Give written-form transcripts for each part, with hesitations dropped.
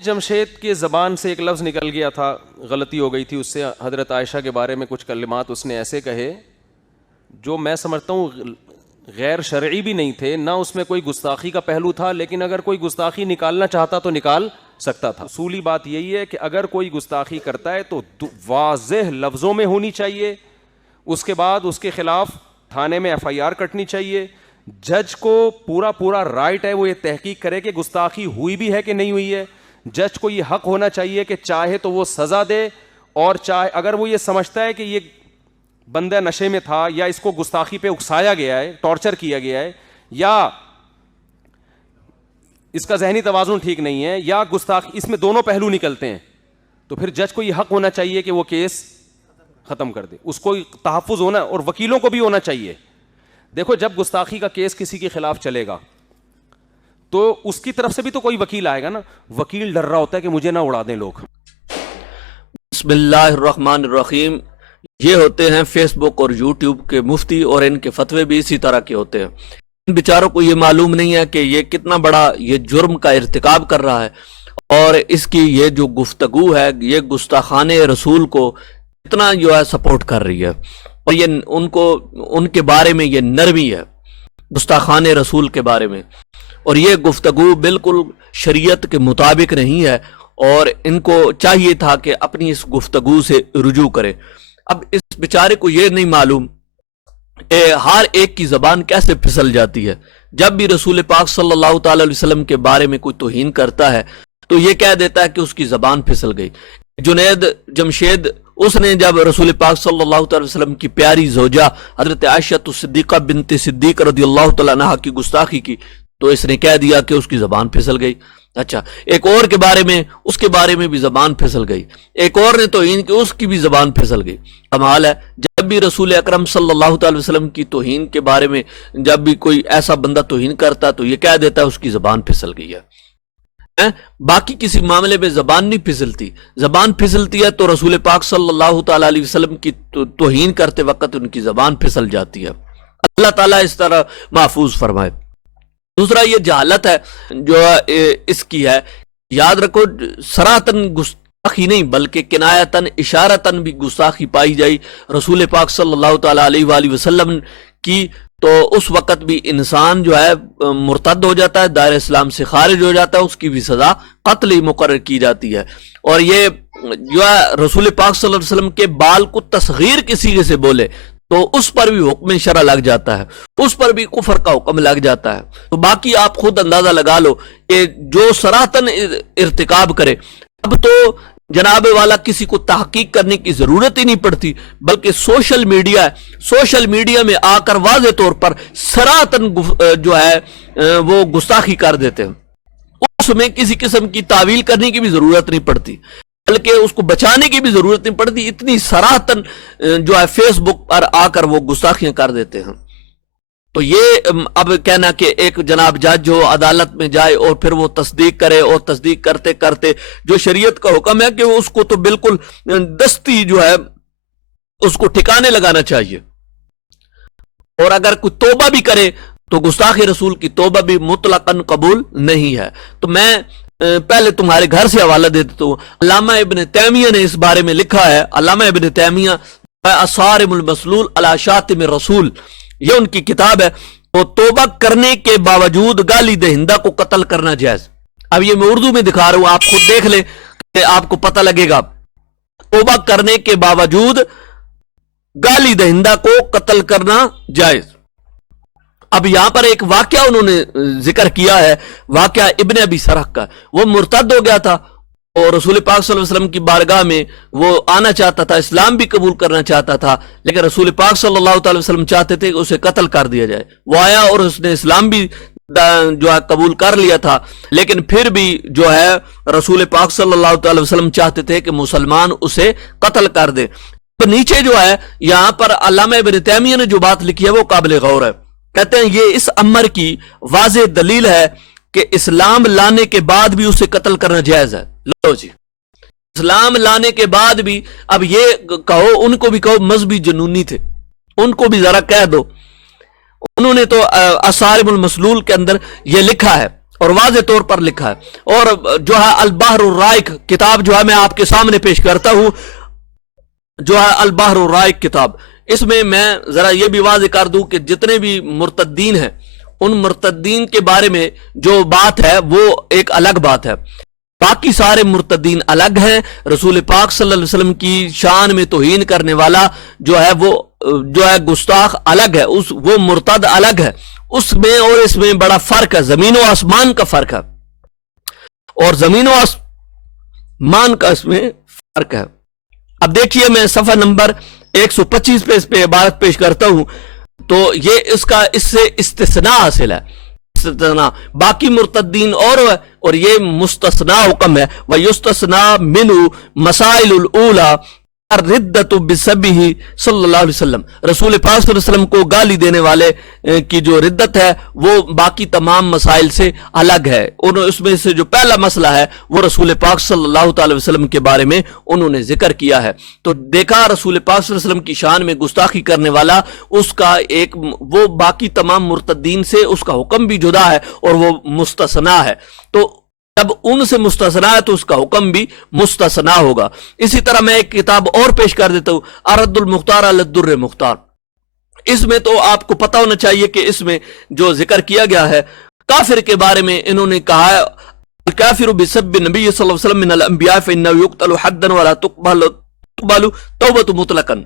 جمشید کی زبان سے ایک لفظ نکل گیا تھا، غلطی ہو گئی تھی اس سے، حضرت عائشہ کے بارے میں کچھ کلمات اس نے ایسے کہے جو میں سمجھتا ہوں غیر شرعی بھی نہیں تھے، نہ اس میں کوئی گستاخی کا پہلو تھا، لیکن اگر کوئی گستاخی نکالنا چاہتا تو نکال سکتا تھا۔ اصولی بات یہی ہے کہ اگر کوئی گستاخی کرتا ہے تو واضح لفظوں میں ہونی چاہیے، اس کے بعد اس کے خلاف تھانے میں ایف آئی آر کٹنی چاہیے، جج کو پورا رائٹ ہے وہ یہ تحقیق کرے کہ گستاخی ہوئی بھی ہے کہ نہیں ہوئی ہے، جج کو یہ حق ہونا چاہیے کہ چاہے تو وہ سزا دے، اور چاہے اگر وہ یہ سمجھتا ہے کہ یہ بندہ نشے میں تھا یا اس کو گستاخی پہ اکسایا گیا ہے، ٹارچر کیا گیا ہے، یا اس کا ذہنی توازن ٹھیک نہیں ہے، یا گستاخی، اس میں دونوں پہلو نکلتے ہیں، تو پھر جج کو یہ حق ہونا چاہیے کہ وہ کیس ختم کر دے، اس کو تحفظ ہونا، اور وکیلوں کو بھی ہونا چاہیے۔ دیکھو جب گستاخی کا کیس کسی کے خلاف چلے گا تو اس کی طرف سے بھی تو کوئی وکیل آئے گا نا، وکیل ڈر رہا ہوتا ہے کہ مجھے نہ اڑا دیں لوگ۔ بسم اللہ الرحمن الرحیم۔ یہ ہوتے ہیں فیس بک اور یوٹیوب کے مفتی، اور ان کے فتوے بھی اسی طرح کے ہوتے ہیں۔ ان بیچاروں کو یہ معلوم نہیں ہے کہ یہ کتنا بڑا یہ جرم کا ارتکاب کر رہا ہے، اور اس کی یہ جو گفتگو ہے یہ گستاخان رسول کو اتنا جو ہے سپورٹ کر رہی ہے، اور یہ ان کے بارے میں یہ نرمی ہے گستاخان رسول کے بارے میں، اور یہ گفتگو بالکل شریعت کے مطابق نہیں ہے، اور ان کو چاہیے تھا کہ اپنی اس گفتگو سے رجوع کرے۔ اب اس بیچارے کو یہ نہیں معلوم کہ ہر ایک کی زبان کیسے پھسل جاتی ہے۔ جب بھی رسول پاک صلی اللہ تعالی علیہ وسلم کے بارے میں کوئی توہین کرتا ہے تو یہ کہہ دیتا ہے کہ اس کی زبان پھسل گئی۔ جنید جمشید، اس نے جب رسول پاک صلی اللہ تعالی وسلم کی پیاری زوجہ حضرت عائشہ صدیقہ بنت صدیق رضی اللہ تعالیٰ عنہ کی گستاخی کی تو اس نے کہہ دیا کہ اس کی زبان پھسل گئی۔ اچھا، ایک اور کے بارے میں، اس کے بارے میں بھی زبان پھسل گئی، ایک اور نے توہین کی، اس کی بھی زبان پھسل گئی۔ کمال ہے، جب بھی رسول اکرم صلی اللہ تعالی وسلم کی توہین کے بارے میں جب بھی کوئی ایسا بندہ توہین کرتا تو یہ کہہ دیتا ہے اس کی زبان پھسل گئی ہے۔ باقی کسی معاملے میں زبان نہیں پھسلتی، زبان پھسلتی ہے تو رسول پاک صلی اللہ تعالی علیہ وسلم کی توہین کرتے وقت ان کی زبان پھسل جاتی ہے۔ اللہ تعالیٰ اس طرح محفوظ فرمائے۔ دوسرا یہ جہالت ہے جو اس کی ہے، یاد رکھو صراحتاً گستاخی نہیں بلکہ کنایتاً اشارتاً بھی گستاخی پائی جائی رسول پاک صلی اللہ تعالی علیہ وآلہ وسلم کی تو اس وقت بھی انسان جو ہے مرتد ہو جاتا ہے، دائرہ اسلام سے خارج ہو جاتا ہے، اس کی بھی سزا قتل ہی مقرر کی جاتی ہے۔ اور یہ جو ہے رسول پاک صلی اللہ علیہ وسلم کے بال کو تصغیر کے صیغے سے بولے تو اس پر بھی حکم شرع لگ جاتا ہے، اس پر بھی کفر کا حکم لگ جاتا ہے۔ تو باقی آپ خود اندازہ لگا لو کہ جو صراحتاً ارتکاب کرے، اب تو جناب والا کسی کو تحقیق کرنے کی ضرورت ہی نہیں پڑتی، بلکہ سوشل میڈیا ہے، سوشل میڈیا میں آ کر واضح طور پر صراحتاً جو ہے وہ گستاخی کر دیتے ہیں، اس میں کسی قسم کی تعویل کرنے کی بھی ضرورت نہیں پڑتی، بلکہ اس کو بچانے کی بھی ضرورت نہیں پڑتی، اتنی صراحتاً جو ہے فیس بک پر آ کر وہ گستاخیاں کر دیتے ہیں۔ تو یہ اب کہنا کہ ایک جناب جج ہو عدالت میں جائے اور پھر وہ تصدیق کرے، اور تصدیق کرتے کرتے جو شریعت کا حکم ہے کہ اس کو تو بالکل دستی جو ہے اس کو ٹھکانے لگانا چاہیے، اور اگر کوئی توبہ بھی کرے تو گستاخ رسول کی توبہ بھی مطلقاً قبول نہیں ہے۔ تو میں پہلے تمہارے گھر سے حوالہ دے دیتا ہوں، علامہ ابن تیمیہ نے اس بارے میں لکھا ہے۔ علامہ ابن تیمیہ الصارم المسلول علی شاتم الرسول، یہ ان کی کتاب ہے۔ تو توبہ کرنے کے باوجود گالی دہندہ کو قتل کرنا جائز۔ اب یہ میں اردو میں دکھا رہا ہوں، آپ خود دیکھ لیں کہ آپ کو پتہ لگے گا۔ توبہ کرنے کے باوجود گالی دہندہ کو قتل کرنا جائز۔ اب یہاں پر ایک واقعہ انہوں نے ذکر کیا ہے، واقعہ ابن ابی سرح کا۔ وہ مرتد ہو گیا تھا اور رسول پاک صلی اللہ علیہ وسلم کی بارگاہ میں وہ آنا چاہتا تھا، اسلام بھی قبول کرنا چاہتا تھا، لیکن رسول پاک صلی اللہ تعالی وسلم چاہتے تھے کہ اسے قتل کر دیا جائے۔ وہ آیا اور اس نے اسلام بھی جو ہے قبول کر لیا تھا، لیکن پھر بھی جو ہے رسول پاک صلی اللہ تعالی وسلم چاہتے تھے کہ مسلمان اسے قتل کر دے۔ تو نیچے جو ہے یہاں پر علامہ ابن تیمیہ نے جو بات لکھی ہے وہ قابل غور ہے۔ کہتے ہیں یہ اس امر کی واضح دلیل ہے کہ اسلام لانے کے بعد بھی اسے قتل کرنا جائز ہے۔ لو جی، اسلام لانے کے بعد بھی، اب یہ کہو، ان کو بھی کہو مذہبی جنونی تھے، ان کو بھی ذرا کہہ دو۔ انہوں نے تو الصارم المسلول کے اندر یہ لکھا ہے، اور واضح طور پر لکھا ہے. اور جو ہے البحر الرائق کتاب جو ہے میں آپ کے سامنے پیش کرتا ہوں, جو ہے البحر الرائق کتاب, اس میں ذرا یہ بھی واضح کر دوں کہ جتنے بھی مرتدین ہیں ان مرتدین کے بارے میں جو بات ہے وہ ایک الگ بات ہے. باقی سارے مرتدین الگ ہیں. رسول پاک صلی اللہ علیہ وسلم کی شان میں توہین کرنے والا جو ہے وہ جو ہے گستاخ الگ ہے, وہ مرتد الگ ہے. اس میں اور اس میں بڑا فرق ہے, زمین و آسمان کا فرق ہے, اور زمین و آسمان کا اس میں فرق ہے. اب دیکھیے میں صفحہ نمبر 125 پہ اس پہ عبارت پیش کرتا ہوں, تو یہ اس سے استثناء حاصل ہے. استثناء باقی مرتدین اور یہ مستثناء حکم ہے. وَيُسْتَثْنَى مِنْهُ مَسَائِلُ الْأُولَى الرِّدَّةُ بِسَبِّهِ صلی اللہ علیہ وسلم. رسول پاک صلی اللہ علیہ وسلم کو گالی دینے والے کی جو ردت ہے وہ باقی تمام مسائل سے الگ ہے. اس میں سے جو پہلا مسئلہ ہے وہ رسول پاک صلی اللہ تعالی وسلم کے بارے میں انہوں نے ذکر کیا ہے. تو دیکھا رسول پاک صلی اللہ علیہ وسلم کی شان میں گستاخی کرنے والا اس کا وہ باقی تمام مرتدین سے اس کا حکم بھی جدا ہے اور وہ مستثنا ہے. تو جب ان سے مستثنا ہے تو اس کا حکم بھی مستثنا ہوگا. اسی طرح میں ایک کتاب اور پیش کر دیتا ہوں, الرد المختار علی الدر المختار. اس میں تو آپ کو پتہ ہونا چاہیے کہ اس میں جو ذکر کیا گیا ہے کافر کے بارے میں انہوں نے کہا ہے الکافر بسب نبی صلی اللہ علیہ وسلم من الانبیاء فانه يقتل حدا ولا تقبل توبۃ مطلقا.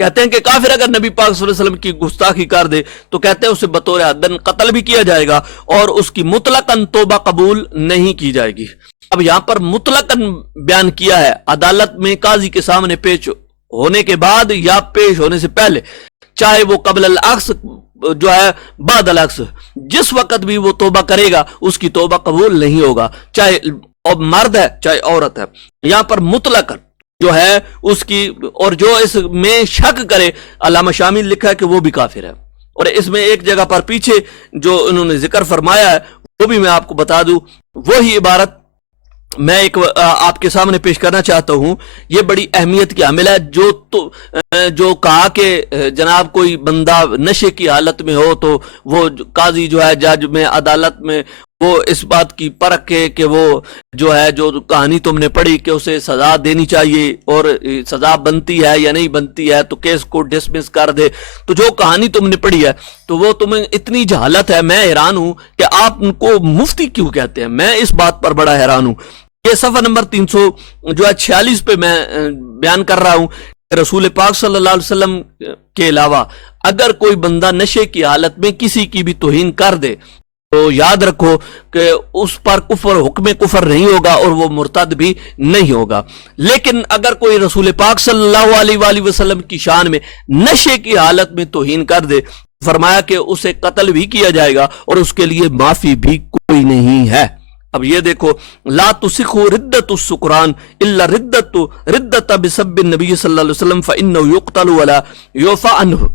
کہتے ہیں کہ کافر اگر نبی پاک صلی اللہ علیہ وسلم کی گستاخی کر دے تو کہتے ہیں اسے بطور حدن قتل بھی کیا جائے گا اور اس کی مطلقاً توبہ قبول نہیں کی جائے گی. اب یہاں پر مطلقاً بیان کیا ہے عدالت میں قاضی کے سامنے پیش ہونے کے بعد یا پیش ہونے سے پہلے, چاہے وہ قبل الاخذ جو ہے بعد الاخذ, جس وقت بھی وہ توبہ کرے گا اس کی توبہ قبول نہیں ہوگا, چاہے مرد ہے چاہے عورت ہے. یہاں پر مطلقاً جو ہے اس کی, اور جو اس میں شک کرے, علامہ شامل لکھا ہے کہ وہ بھی کافر ہے. اور اس میں ایک جگہ پر پیچھے جو انہوں نے ذکر فرمایا ہے وہ بھی میں آپ کو بتا دوں, وہی عبارت میں ایک آپ کے سامنے پیش کرنا چاہتا ہوں. یہ بڑی اہمیت کی حامل ہے. جو کہا کہ جناب کوئی بندہ نشے کی حالت میں ہو تو وہ قاضی جو ہے جج میں عدالت میں وہ اس بات کی پرکھ ہے کہ وہ جو ہے جو کہانی تم نے پڑھی کہ اسے سزا دینی چاہیے اور سزا بنتی ہے یا نہیں بنتی ہے تو کیس کو ڈسمس کر دے. تو جو کہانی تم نے پڑھی ہے تو وہ تمہیں اتنی جہالت ہے, میں حیران ہوں کہ آپ ان کو مفتی کیوں کہتے ہیں. میں اس بات پر بڑا حیران ہوں. یہ صفحہ نمبر 346 پہ میں بیان کر رہا ہوں. رسول پاک صلی اللہ علیہ وسلم کے علاوہ اگر کوئی بندہ نشے کی حالت میں کسی کی بھی توہین کر دے تو یاد رکھو کہ اس پر کفر حکم کفر نہیں ہوگا اور وہ مرتد بھی نہیں ہوگا. لیکن اگر کوئی رسول پاک صلی اللہ علیہ وآلہ وسلم کی شان میں نشے کی حالت میں توہین کر دے, فرمایا کہ اسے قتل بھی کیا جائے گا اور اس کے لیے معافی بھی کوئی نہیں ہے. اب یہ دیکھو, لا تسخوا ردت السکران الا ردت بسب النبی صلی اللہ علیہ وسلم فانه يقتل ولا يعفى عنه.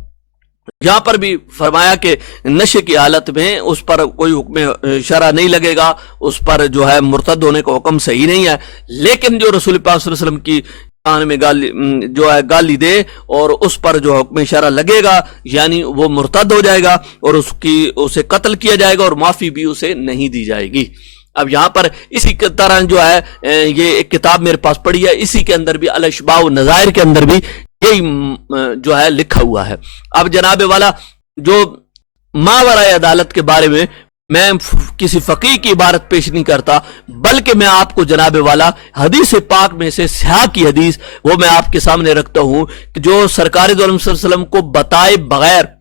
یہاں پر بھی فرمایا کہ نشے کی حالت میں اس پر کوئی حکم شرع نہیں لگے گا, اس پر جو ہے مرتد ہونے کا حکم صحیح نہیں ہے. لیکن جو رسول پاک صلی اللہ علیہ وسلم کی شان میں جو ہے گالی دے اور اس پر جو حکم شرع لگے گا یعنی وہ مرتد ہو جائے گا اور اسے قتل کیا جائے گا اور معافی بھی اسے نہیں دی جائے گی. اب یہاں پر اسی طرح جو ہے یہ ایک کتاب میرے پاس پڑھی ہے, اسی کے اندر بھی الاشباء والنظائر کے اندر بھی یہی جو ہے لکھا ہوا ہے. اب جناب والا جو ماورائے عدالت کے بارے میں کسی فقیہ کی عبارت پیش نہیں کرتا, بلکہ میں آپ کو جناب والا حدیث پاک میں سے صحیح کی حدیث وہ میں آپ کے سامنے رکھتا ہوں جو سرکار دو عالم صلی اللہ علیہ وسلم کو بتائے بغیر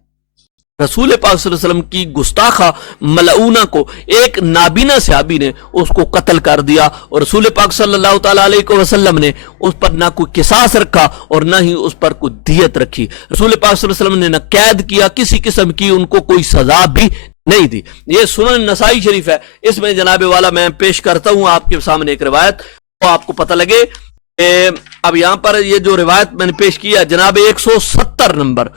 رسول پاک صلی اللہ علیہ وسلم کی گستاخہ ملعونہ کو ایک نابینا صحابی نے اس کو قتل کر دیا اور رسول پاک صلی اللہ تعالیٰ علیہ وسلم نے اس پر نہ کوئی قصاص رکھا اور نہ ہی اس پر کوئی دیت رکھی. رسول پاک صلی اللہ علیہ وسلم نے نہ قید کیا, کسی قسم کی ان کو کوئی سزا بھی نہیں دی. یہ سنن نسائی شریف ہے, اس میں جناب والا میں پیش کرتا ہوں آپ کے سامنے ایک روایت تو آپ کو پتہ لگے. اب یہاں پر یہ جو روایت میں نے پیش کیا جناب 170 نمبر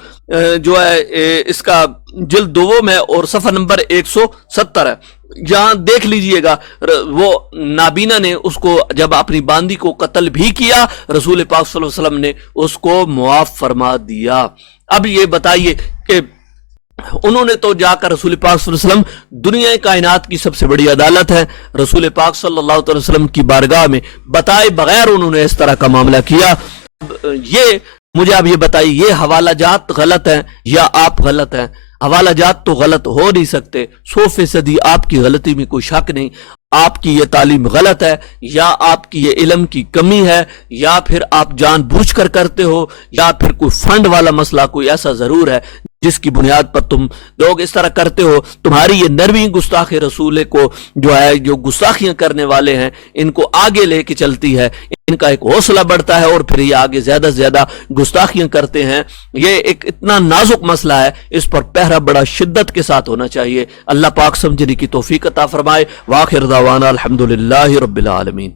جو ہے اس کا جلد 2 میں اور صفحہ نمبر 170 ہے. یہاں دیکھ لیجئے گا وہ نابینا نے اس کو جب اپنی باندی کو قتل بھی کیا رسول پاک صلی اللہ علیہ وسلم نے اس کو معاف فرما دیا. اب یہ بتائیے کہ انہوں نے تو جا کر رسول پاک صلی اللہ علیہ وسلم دنیا کائنات کی سب سے بڑی عدالت ہے، رسول پاک صلی اللہ علیہ وسلم کی بارگاہ میں بتائے بغیر انہوں نے اس طرح کا معاملہ کیا۔ یہ مجھے آپ یہ بتائیے، یہ حوالہ جات غلط ہیں یا آپ غلط ہیں؟ حوالہ جات تو غلط ہو نہیں سکتے، 100% آپ کی غلطی میں کوئی شک نہیں۔ آپ کی یہ تعلیم غلط ہے، یا آپ کی یہ علم کی کمی ہے، یا پھر آپ جان بوجھ کر کرتے ہو، یا پھر کوئی فنڈ والا مسئلہ کوئی ایسا ضرور ہے جس کی بنیاد پر تم لوگ اس طرح کرتے ہو۔ تمہاری یہ نرویں گستاخ رسول کو جو ہے، جو گستاخیاں کرنے والے ہیں، ان کو آگے لے کے چلتی ہے، ان کا ایک حوصلہ بڑھتا ہے اور پھر یہ آگے زیادہ سے زیادہ گستاخیاں کرتے ہیں۔ یہ ایک اتنا نازک مسئلہ ہے، اس پر پہرا بڑا شدت کے ساتھ ہونا چاہیے۔ اللہ پاک سمجھنے کی توفیق عطا فرمائے۔ وآخر دعوانا الحمدللہ رب العالمین۔